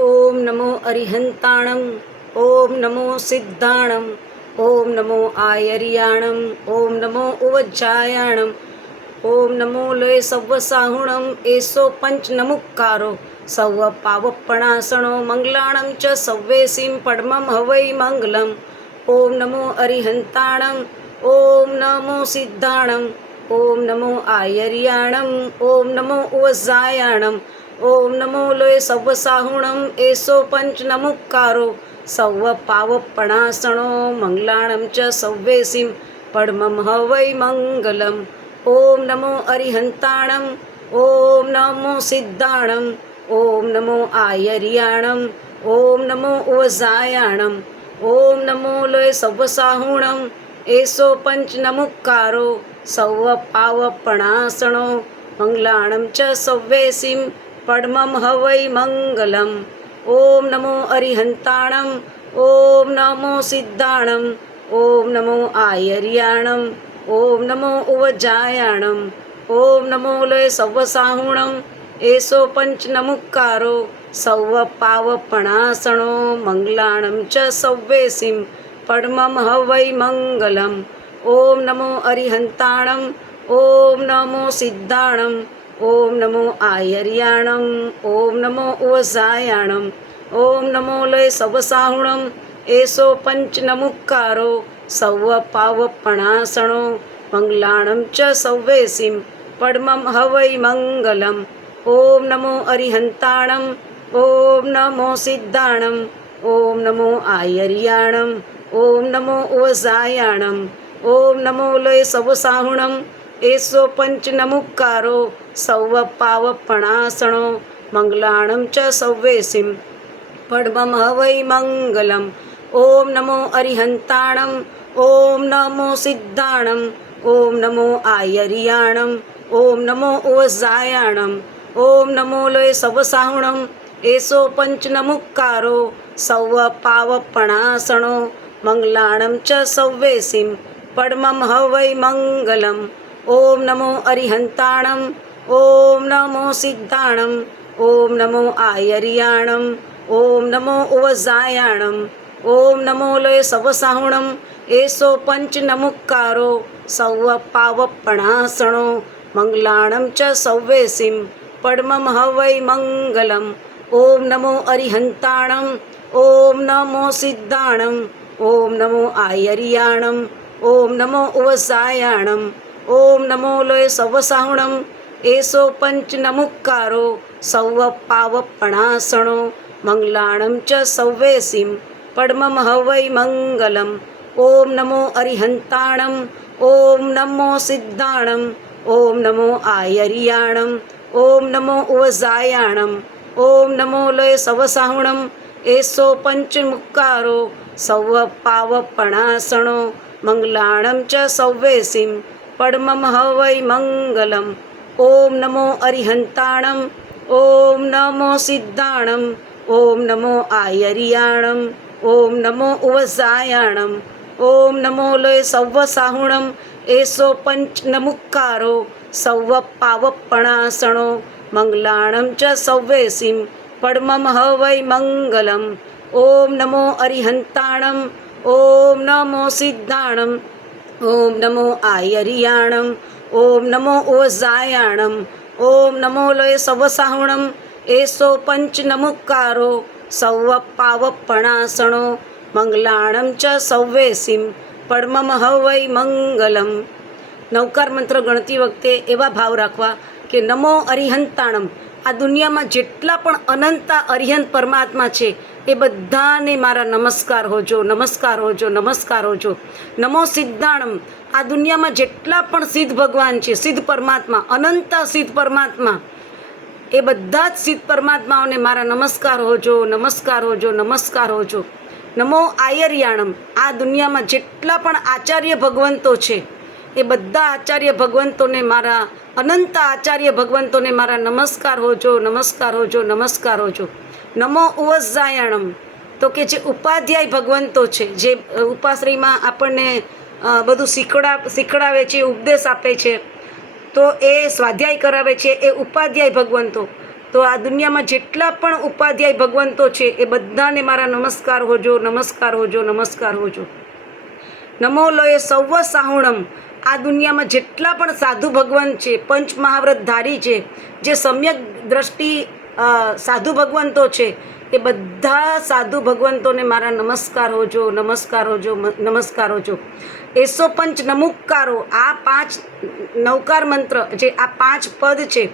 ओम नमो अरिहंताणम। ओम नमो सिद्धाणम। ओम नमो आयर्याणम। ओम नमो उवज्जायाणम। ओम नमो लय सव्वसाहुणम एसो पंच नमुक्कारो सव्व पावप्पणासणो मंगलाणं च सव्वेसिं पद्मं हवै मंगलम्। ओम नमो अरिहंताणम। ओम नमो सिद्धाणम। ओम नमो आयर्याणम। ओम नमो उवज्जायाणम। ओम नमो लय सव्वसाहुणम एसो पंच नमुक्कारो सव्व पावप्पणासणो मंगलाणं च सव्वेसिं पद्मं हवै मंगलम्। ओम नमो अरिहंताणम। ओम नमो सिद्धाणम। ओम नमो आयर्याणम। ओम नमो उवज्जायाणम। ओम नमो लय सव्वसाहुणम एसो पंच नमुक्कारो सव्व पावप्पणासणो मंगलाणं च सव्वेसिं पद्मं हवै मंगलम्। ओम नमो अरिहंताणम। ओम नमो सिद्धाणम। ओम नमो आयर्याणम। ओम नमो उवज्जायाणम। ओम नमो लय सव्वसाहुणम एसो पंच नमुक्कारो सव्व पावप्पणासणो मंगलाणं च सव्वेसिं पद्मं हवै मंगलम्। ओम नमो अरिहंताणम। ओम नमो सिद्धाणम। ओम नमो आयर्याणम। ओम नमो उवज्जायाणम। ओम नमो लय सव्वसाहुणम एसो पंच नमुक्कारो सव्व पावप्पणासणो मंगलाणं च सव्वेसिं पद्मं हवै मंगलम्। ओम नमो अरिहंताणम। ओम नमो सिद्धाणम। ओम नमो आयर्याणम। ओम नमो उवज्जायाणम। ओम नमो लय सव्वसाहुणम एसो पंच नमुक्कारो सव्व पावप्पणासणो मंगलाणं च सव्वेसिं पद्मं हवै मंगलम्। ओम नमो अरिहंताणम। ओम नमो सिद्धाणम। ओम नमो आयर्याणम। ओम नमो उवज्जायाणम। ओम नमो लय सव्वसाहुणम एसो पंच नमुक्कारो सव्व पावप्पणासणो मंगलाणं च सव्वेसिं पद्मं हवै मंगलम्। ओम नमो अरिहंताणम। ओम नमो सिद्धाणम। ओम नमो आयर्याणम। ओम नमो उवज्जायाणम। ओम नमो लय सव्वसाहुणम एसो पंच नमुक्कारो सव्व पावप्पणासणो मंगलाणं च सव्वेसिं पद्मं हवै मंगलम्। ओम नमो अरिहंताणम। ओम नमो सिद्धाणम। ओम नमो आयर्याणम। ओम नमो उवज्जायाणम। ओम नमो लय सव्वसाहुणम एसो पंच नमुक्कारो सव्व पावप्पणासणो मंगलाणं च सव्वेसिं पद्मं हवै मंगलम्। ओम नमो अरिहंताणम। ओम नमो सिद्धाणम। ओम नमो आयर्याणम। ओम नमो उवज्जायाणम। ओम नमो लय सव्वसाहुणम एसो पंचमुक्कारो सव्व पावप्पणासणो मंगलाणं च सव्वेसिं पद्मं हवै मंगलम्। ओम नमो अरिहंताणम। ओम नमो सिद्धाणम। ओम नमो आयर्याणम। ओम नमो उवज्जायाणम। ओम नमो लय सव्वसाहुणम एसो पंच नमुक्कारो सव्व पावप्पणासणो मंगलाणं च सव्वेसिं पद्मं हवै मंगलम्। ओम नमो अरिहंताणम। ओम नमो सिद्धाणम। ओम नमो आयर्याणम। ओम नमो उवज्जायाणम। ओम नमो लय सव्वसाहुणम एसो पंच नमुक्कारो सव्व पावप्पणासणो मंगलाणं च सव्वेसिं पद्मं हवै મંગલમ। નવકાર મંત્ર ગણતી વખતે એવા ભાવ રાખવા કે નમો અરિહંતાણમ, આ દુનિયામાં જેટલા પણ અનંત અરિહંત પરમાત્મા છે એ બધાને મારા નમસ્કાર હોજો, નમસ્કાર હોજો, નમસ્કાર હોજો। નમો સિદ્ધાણમ, આ દુનિયામાં જેટલા પણ સિદ્ધ ભગવાન છે, સિદ્ધ પરમાત્મા, અનંત સિદ્ધ પરમાત્મા, એ બધા જ સિદ્ધ પરમાત્માઓને મારા નમસ્કાર હોજો, નમસ્કાર હોજો, નમસ્કાર હોજો। નમો આયર્યાણમ, આ દુનિયામાં જેટલા પણ આચાર્ય ભગવંતો છે એ બધા આચાર્ય ભગવંતોને મારા અનંત આચાર્ય ભગવંતોને મારા નમસ્કાર હોજો, નમસ્કાર હોજો, નમસ્કાર હોજો। નમો ઉવજ્જાયાણમ, તો કે જે ઉપાધ્યાય ભગવંતો છે, જે ઉપાશ્રયમાં આપણને બધું શીખડાવે છે, ઉપદેશ આપે છે, તો એ સ્વાધ્યાય કરાવે છે, એ ઉપાધ્યાય ભગવંતો। તો આ દુનિયામાં જેટલા પણ ઉપાધ્યાય ભગવંતો છે એ બધાને મારા નમસ્કાર હોજો, નમસ્કાર હોજો, નમસ્કાર હોજો. નમો લોય સૌવ સાહુણમ. આ દુનિયામાં જેટલા પણ સાધુ ભગવાન છે, પંચ મહાવ્રતધારી છે, જે સમ્યક દ્રષ્ટિ સાધુ ભગવંતો છે, એ બધા સાધુ ભગવંતોને મારા નમસ્કાર હોજો, નમસ્કાર હોજો, નમસ્કાર હોજો. એસો પંચ નમુક્કારો, આ 5 નવકાર મંત્ર જે આ 5 પદ છે,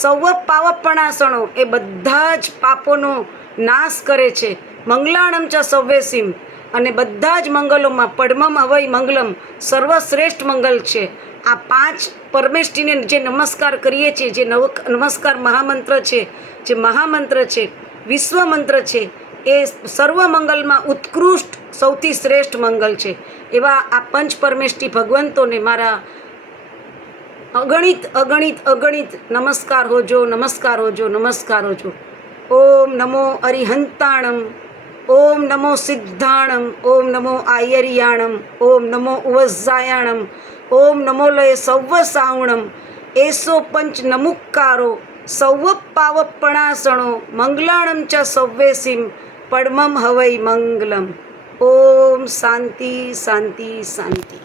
સૌવ પાવપણાસણો, એ બધા જ પાપોનો નાશ કરે છે. મંગલાણમ ચ સવ્વેસીમ, અને બધા જ મંગલોમાં પડમમ હવય મંગલમ, સર્વશ્રેષ્ઠ મંગલ છે. આ 5 પરમેષ્ઠીને જે નમસ્કાર કરીએ છીએ, જે નમસ્કાર મહામંત્ર છે, જે મહામંત્ર છે, વિશ્વ મંત્ર છે, એ સર્વ મંગલમાં ઉત્કૃષ્ટ સૌથી શ્રેષ્ઠ મંગલ છે. એવા આ પંચ પરમેષ્ઠી ભગવંતોને મારા અગણિત અગણિત અગણિત નમસ્કાર હોજો, નમસ્કાર હોજો, નમસ્કાર હોજો. ઓમ નમો અરિહંતાણમ, ઓમ નમો સિદ્ધાણમ, ઓમ નમો આયર્યાણમ, ઓમ નમો ઉવઝાયાણમ, ઓમ નમો લય સૌવ સાવણમ, એસો પંચ નમુક્કારો, સૌવ પાવપણાસણો, મંગલાણમ ચ સવ્વેસીમ, પડમમ હવૈ મંગલમ. ઓમ શાંતિ શાંતિ શાંતિ.